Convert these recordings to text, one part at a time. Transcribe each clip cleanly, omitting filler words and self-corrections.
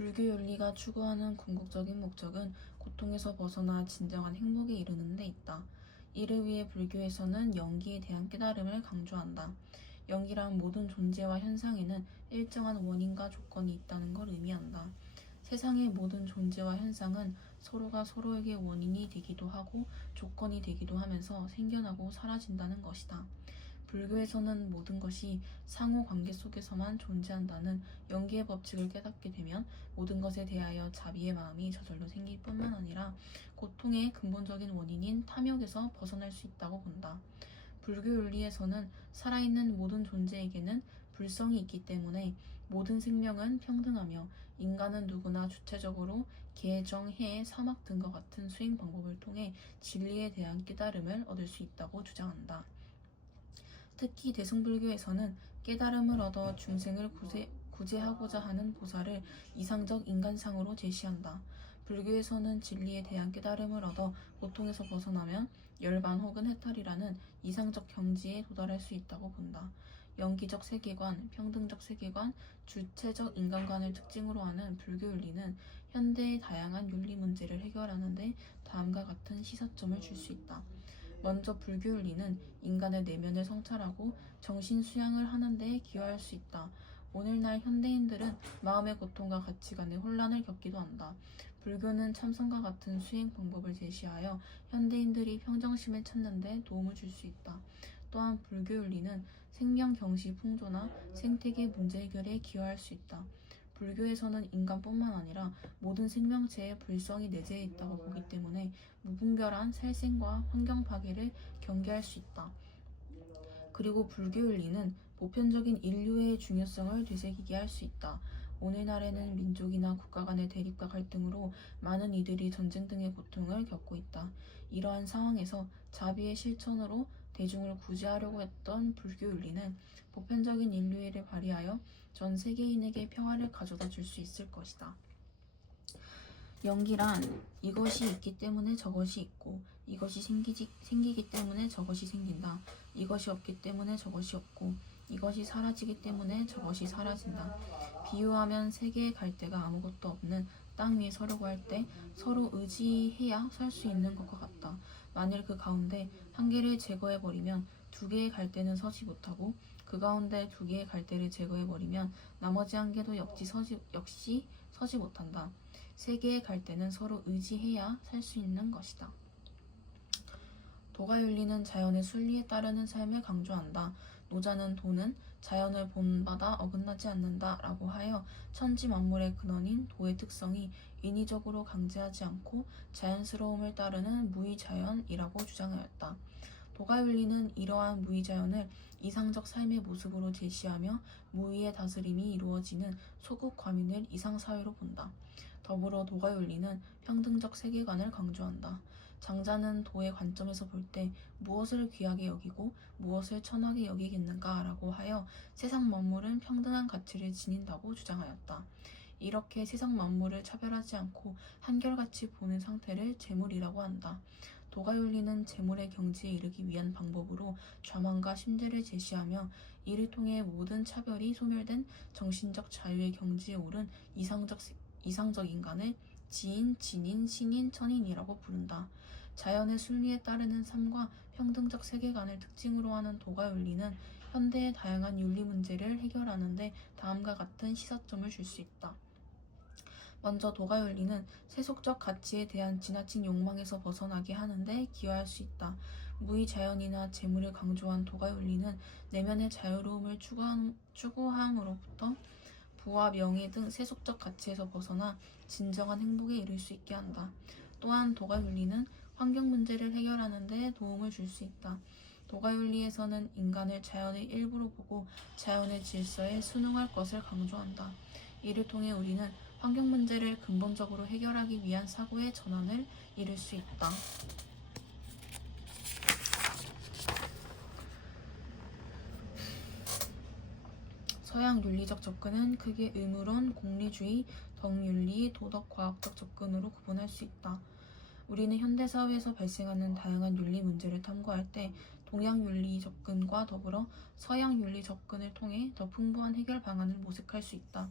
불교 윤리가 추구하는 궁극적인 목적은 고통에서 벗어나 진정한 행복에 이르는 데 있다. 이를 위해 불교에서는 영기에 대한 깨달음을 강조한다. 영기란 모든 존재와 현상에는 일정한 원인과 조건이 있다는 걸 의미한다. 세상의 모든 존재와 현상은 서로가 서로에게 원인이 되기도 하고 조건이 되기도 하면서 생겨나고 사라진다는 것이다. 불교에서는 모든 것이 상호 관계 속에서만 존재한다는 영기의 법칙을 깨닫게 되면 모든 것에 대하여 자비의 마음이 저절로 생길 뿐만 아니라 고통의 근본적인 원인인 탐욕에서 벗어날 수 있다고 본다. 불교 윤리에서는 살아있는 모든 존재에게는 불성이 있기 때문에 모든 생명은 평등하며 인간은 누구나 주체적으로 계, 정, 해, 사막 등과 같은 수행 방법을 통해 진리에 대한 깨달음을 얻을 수 있다고 주장한다. 특히 대승불교에서는 깨달음을 얻어 중생을 구제하고자 하는 보살을 이상적 인간상으로 제시한다. 불교에서는 진리에 대한 깨달음을 얻어 고통에서 벗어나면 열반 혹은 해탈이라는 이상적 경지에 도달할 수 있다고 본다. 영기적 세계관, 평등적 세계관, 주체적 인간관을 특징으로 하는 불교 윤리는 현대의 다양한 윤리 문제를 해결하는 데 다음과 같은 시사점을 줄 수 있다. 먼저 불교 윤리는 인간의 내면을 성찰하고 정신 수양을 하는 데 기여할 수 있다. 오늘날 현대인들은 마음의 고통과 가치관의 혼란을 겪기도 한다. 불교는 참선과 같은 수행 방법을 제시하여 현대인들이 평정심을 찾는 데 도움을 줄 수 있다. 또한 불교 윤리는 생명 경시 풍조나 생태계 문제 해결에 기여할 수 있다. 불교에서는 인간뿐만 아니라 모든 생명체에 불성이 내재해 있다고 보기 때문에 무분별한 살생과 환경 파괴를 경계할 수 있다. 그리고 불교 윤리는 보편적인 인류의 중요성을 되새기게 할 수 있다. 오늘날에는 민족이나 국가 간의 대립과 갈등으로 많은 이들이 전쟁 등의 고통을 겪고 있다. 이러한 상황에서 자비의 실천으로 대중을 구제하려고 했던 불교 윤리는 보편적인 인류애를 발휘하여 전 세계인에게 평화를 가져다 줄 수 있을 것이다. 영기란 이것이 있기 때문에 저것이 있고 이것이 생기기 때문에 저것이 생긴다. 이것이 없기 때문에 저것이 없고 이것이 사라지기 때문에 저것이 사라진다. 비유하면 세계의 갈대가 아무것도 없는 땅 위에 서려고 할 때 서로 의지해야 설 수 있는 것과 같다. 만일 그 가운데 한 개를 제거해버리면 두 개의 갈대는 서지 못하고 그 가운데 두 개의 갈대를 제거해버리면 나머지 한 개도 역시 서지 못한다. 세 개의 갈대는 서로 의지해야 살 수 있는 것이다. 도가윤리는 자연의 순리에 따르는 삶을 강조한다. 노자는 도는 자연을 본받아 어긋나지 않는다 라고 하여 천지 만물의 근원인 도의 특성이 인위적으로 강제하지 않고 자연스러움을 따르는 무의자연이라고 주장하였다. 도가윤리는 이러한 무의자연을 이상적 삶의 모습으로 제시하며 무의의 다스림이 이루어지는 소극 과민을 이상사회로 본다. 더불어 도가윤리는 평등적 세계관을 강조한다. 장자는 도의 관점에서 볼 때 무엇을 귀하게 여기고 무엇을 천하게 여기겠는가 라고 하여 세상 만물은 평등한 가치를 지닌다고 주장하였다. 이렇게 세상 만물을 차별하지 않고 한결같이 보는 상태를 재물이라고 한다. 도가윤리는 재물의 경지에 이르기 위한 방법으로 좌만과 심제를 제시하며 이를 통해 모든 차별이 소멸된 정신적 자유의 경지에 오른 이상적 인간을 지인, 진인, 신인, 천인이라고 부른다. 자연의 순리에 따르는 삶과 평등적 세계관을 특징으로 하는 도가윤리는 현대의 다양한 윤리 문제를 해결하는 데 다음과 같은 시사점을 줄 수 있다. 먼저 도가윤리는 세속적 가치에 대한 지나친 욕망에서 벗어나게 하는데 기여할 수 있다. 무의자연이나 재물을 강조한 도가윤리는 내면의 자유로움을 추구함으로부터 부와 명예 등 세속적 가치에서 벗어나 진정한 행복에 이를 수 있게 한다. 또한 도가윤리는 환경 문제를 해결하는 데 도움을 줄 수 있다. 도가윤리에서는 인간을 자연의 일부로 보고 자연의 질서에 순응할 것을 강조한다. 이를 통해 우리는 환경 문제를 근본적으로 해결하기 위한 사고의 전환을 이룰 수 있다. 서양 윤리적 접근은 크게 의무론, 공리주의, 덕윤리, 도덕과학적 접근으로 구분할 수 있다. 우리는 현대사회에서 발생하는 다양한 윤리 문제를 탐구할 때 동양 윤리 접근과 더불어 서양 윤리 접근을 통해 더 풍부한 해결 방안을 모색할 수 있다.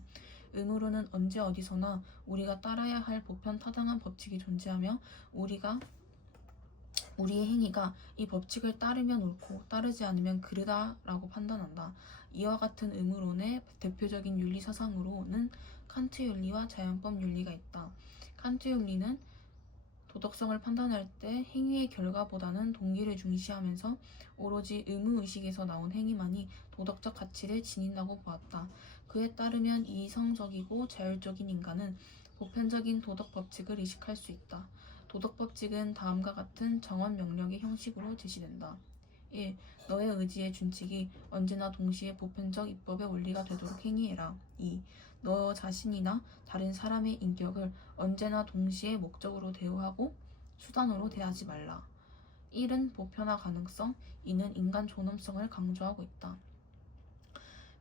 의무로는 언제 어디서나 우리가 따라야 할 보편타당한 법칙이 존재하며 우리의 행위가 이 법칙을 따르면 옳고 따르지 않으면 그르다라고 판단한다. 이와 같은 의무론의 대표적인 윤리 사상으로는 칸트 윤리와 자연법 윤리가 있다. 칸트 윤리는 도덕성을 판단할 때 행위의 결과보다는 동기를 중시하면서 오로지 의무의식에서 나온 행위만이 도덕적 가치를 지닌다고 보았다. 그에 따르면 이성적이고 자율적인 인간은 보편적인 도덕 법칙을 의식할 수 있다. 도덕 법칙은 다음과 같은 정원 명령의 형식으로 제시된다. 1. 너의 의지의 준칙이 언제나 동시에 보편적 입법의 원리가 되도록 행위해라. 2. 너 자신이나 다른 사람의 인격을 언제나 동시에 목적으로 대우하고 수단으로 대하지 말라. 1은 보편화 가능성, 2는 인간 존엄성을 강조하고 있다.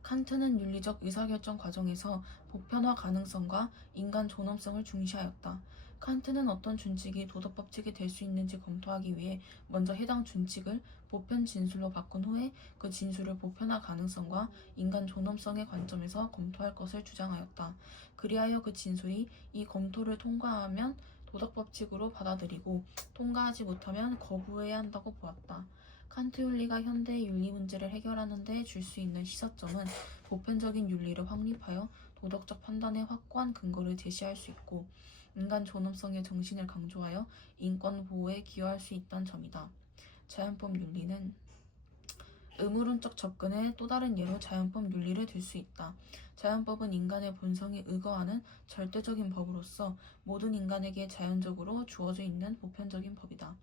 칸트는 윤리적 의사결정 과정에서 보편화 가능성과 인간 존엄성을 중시하였다. 칸트는 어떤 준칙이 도덕법칙이 될 수 있는지 검토하기 위해 먼저 해당 준칙을 보편 진술로 바꾼 후에 그 진술을 보편화 가능성과 인간 존엄성의 관점에서 검토할 것을 주장하였다. 그리하여 그 진술이 이 검토를 통과하면 도덕법칙으로 받아들이고 통과하지 못하면 거부해야 한다고 보았다. 칸트 윤리가 현대의 윤리 문제를 해결하는 데 줄 수 있는 시사점은 보편적인 윤리를 확립하여 도덕적 판단의 확고한 근거를 제시할 수 있고 인간 존엄성의 정신을 강조하여 인권 보호에 기여할 수 있다는 점이다. 자연법 윤리는 의무론적 접근의 또 다른 예로 자연법 윤리를 들 수 있다. 자연법은 인간의 본성에 의거하는 절대적인 법으로서 모든 인간에게 자연적으로 주어져 있는 보편적인 법이다.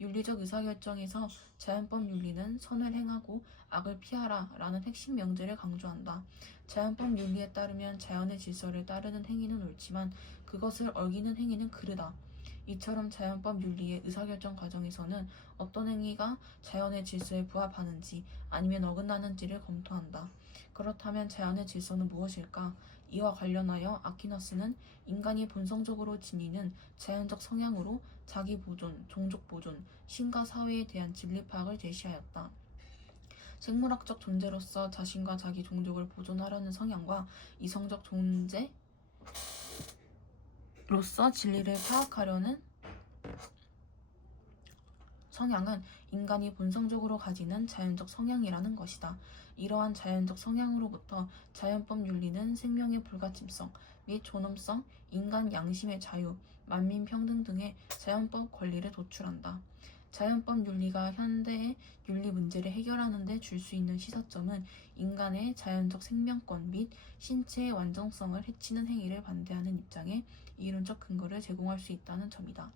윤리적 의사결정에서 자연법 윤리는 선을 행하고 악을 피하라 라는 핵심 명제를 강조한다. 자연법 윤리에 따르면 자연의 질서를 따르는 행위는 옳지만 그것을 어기는 행위는 그르다. 이처럼 자연법 윤리의 의사결정 과정에서는 어떤 행위가 자연의 질서에 부합하는지 아니면 어긋나는지를 검토한다. 그렇다면 자연의 질서는 무엇일까? 이와 관련하여 아퀴나스는 인간이 본성적으로 지니는 자연적 성향으로 자기 보존, 종족 보존, 신과 사회에 대한 진리 파악을 제시하였다. 생물학적 존재로서 자신과 자기 종족을 보존하려는 성향과 이성적 존재로서 진리를 파악하려는 성향은 인간이 본성적으로 가지는 자연적 성향이라는 것이다. 이러한 자연적 성향으로부터 자연법 윤리는 생명의 불가침성 및 존엄성, 인간 양심의 자유, 만민 평등 등의 자연법 권리를 도출한다. 자연법 윤리가 현대의 윤리 문제를 해결하는 데 줄 수 있는 시사점은 인간의 자연적 생명권 및 신체의 완전성을 해치는 행위를 반대하는 입장에 이론적 근거를 제공할 수 있다는 점이다.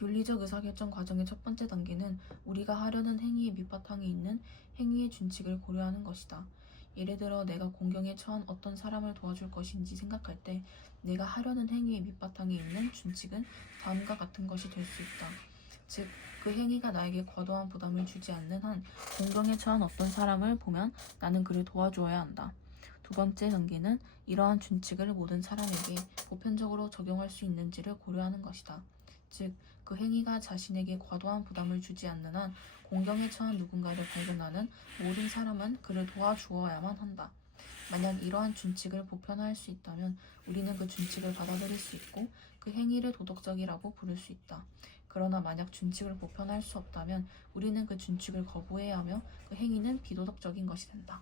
윤리적 의사결정 과정의 첫 번째 단계는 우리가 하려는 행위의 밑바탕에 있는 행위의 준칙을 고려하는 것이다. 예를 들어 내가 공경에 처한 어떤 사람을 도와줄 것인지 생각할 때 내가 하려는 행위의 밑바탕에 있는 준칙은 다음과 같은 것이 될 수 있다. 즉, 그 행위가 나에게 과도한 부담을 주지 않는 한 공경에 처한 어떤 사람을 보면 나는 그를 도와주어야 한다. 두 번째 단계는 이러한 준칙을 모든 사람에게 보편적으로 적용할 수 있는지를 고려하는 것이다. 즉, 그 행위가 자신에게 과도한 부담을 주지 않는 한 공경에 처한 누군가를 발견하는 모든 사람은 그를 도와주어야만 한다. 만약 이러한 준칙을 보편화할 수 있다면 우리는 그 준칙을 받아들일 수 있고 그 행위를 도덕적이라고 부를 수 있다. 그러나 만약 준칙을 보편화할 수 없다면 우리는 그 준칙을 거부해야 하며 그 행위는 비도덕적인 것이 된다.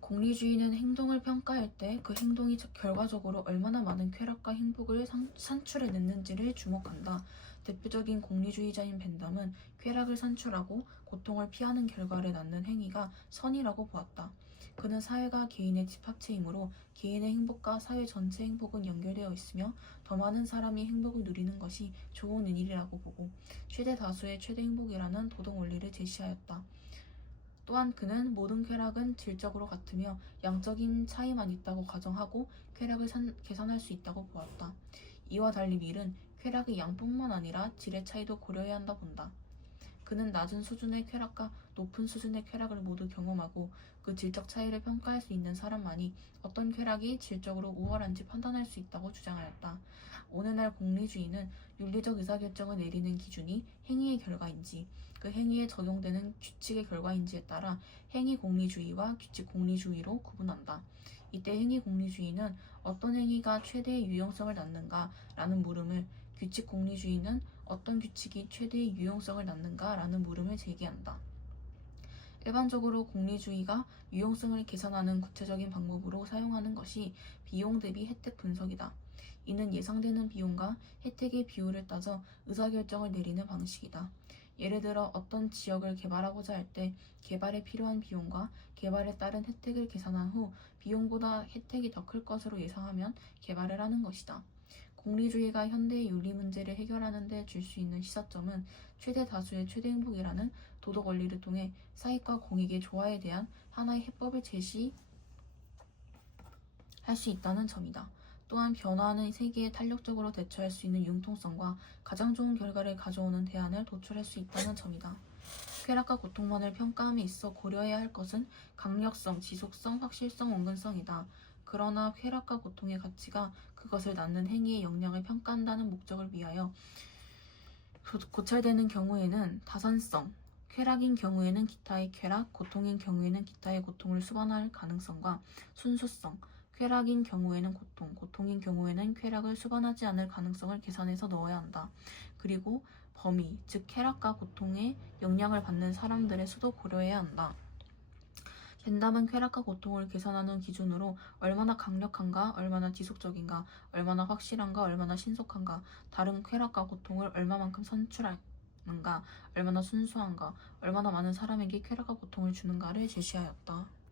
공리주의는 행동을 평가할 때 그 행동이 결과적으로 얼마나 많은 쾌락과 행복을 산출해냈는지를 주목한다. 대표적인 공리주의자인 벤담은 쾌락을 산출하고 고통을 피하는 결과를 낳는 행위가 선이라고 보았다. 그는 사회가 개인의 집합체이므로 개인의 행복과 사회 전체 행복은 연결되어 있으며 더 많은 사람이 행복을 누리는 것이 좋은 일이라고 보고 최대 다수의 최대 행복이라는 도덕 원리를 제시하였다. 또한 그는 모든 쾌락은 질적으로 같으며 양적인 차이만 있다고 가정하고 쾌락을 계산할 수 있다고 보았다. 이와 달리 밀은 쾌락의 양뿐만 아니라 질의 차이도 고려해야 한다 본다. 그는 낮은 수준의 쾌락과 높은 수준의 쾌락을 모두 경험하고 그 질적 차이를 평가할 수 있는 사람만이 어떤 쾌락이 질적으로 우월한지 판단할 수 있다고 주장하였다. 오늘날 공리주의는 윤리적 의사결정을 내리는 기준이 행위의 결과인지 그 행위에 적용되는 규칙의 결과인지에 따라 행위 공리주의와 규칙 공리주의로 구분한다. 이때 행위 공리주의는 어떤 행위가 최대의 유용성을 낳는가라는 물음을, 규칙 공리주의는 어떤 규칙이 최대의 유용성을 낳는가라는 물음을 제기한다. 일반적으로 공리주의가 유용성을 계산하는 구체적인 방법으로 사용하는 것이 비용 대비 혜택 분석이다. 이는 예상되는 비용과 혜택의 비율을 따져 의사결정을 내리는 방식이다. 예를 들어 어떤 지역을 개발하고자 할 때 개발에 필요한 비용과 개발에 따른 혜택을 계산한 후 비용보다 혜택이 더 클 것으로 예상하면 개발을 하는 것이다. 공리주의가 현대의 윤리 문제를 해결하는 데 줄 수 있는 시사점은 최대 다수의 최대 행복이라는 도덕 원리를 통해 사익과 공익의 조화에 대한 하나의 해법을 제시할 수 있다는 점이다. 또한 변화하는 세계에 탄력적으로 대처할 수 있는 융통성과 가장 좋은 결과를 가져오는 대안을 도출할 수 있다는 점이다. 쾌락과 고통만을 평가함에 있어 고려해야 할 것은 강력성, 지속성, 확실성, 원근성이다. 그러나 쾌락과 고통의 가치가 그것을 낳는 행위의 역량을 평가한다는 목적을 위하여 고찰되는 경우에는 다산성, 쾌락인 경우에는 기타의 쾌락, 고통인 경우에는 기타의 고통을 수반할 가능성과 순수성, 쾌락인 경우에는 고통, 고통인 경우에는 쾌락을 수반하지 않을 가능성을 계산해서 넣어야 한다. 그리고 범위, 즉 쾌락과 고통의 영향을 받는 사람들의 수도 고려해야 한다. 젠담은 쾌락과 고통을 계산하는 기준으로 얼마나 강력한가, 얼마나 지속적인가, 얼마나 확실한가, 얼마나 신속한가, 다른 쾌락과 고통을 얼마만큼 선출하는가, 얼마나 순수한가, 얼마나 많은 사람에게 쾌락과 고통을 주는가를 제시하였다.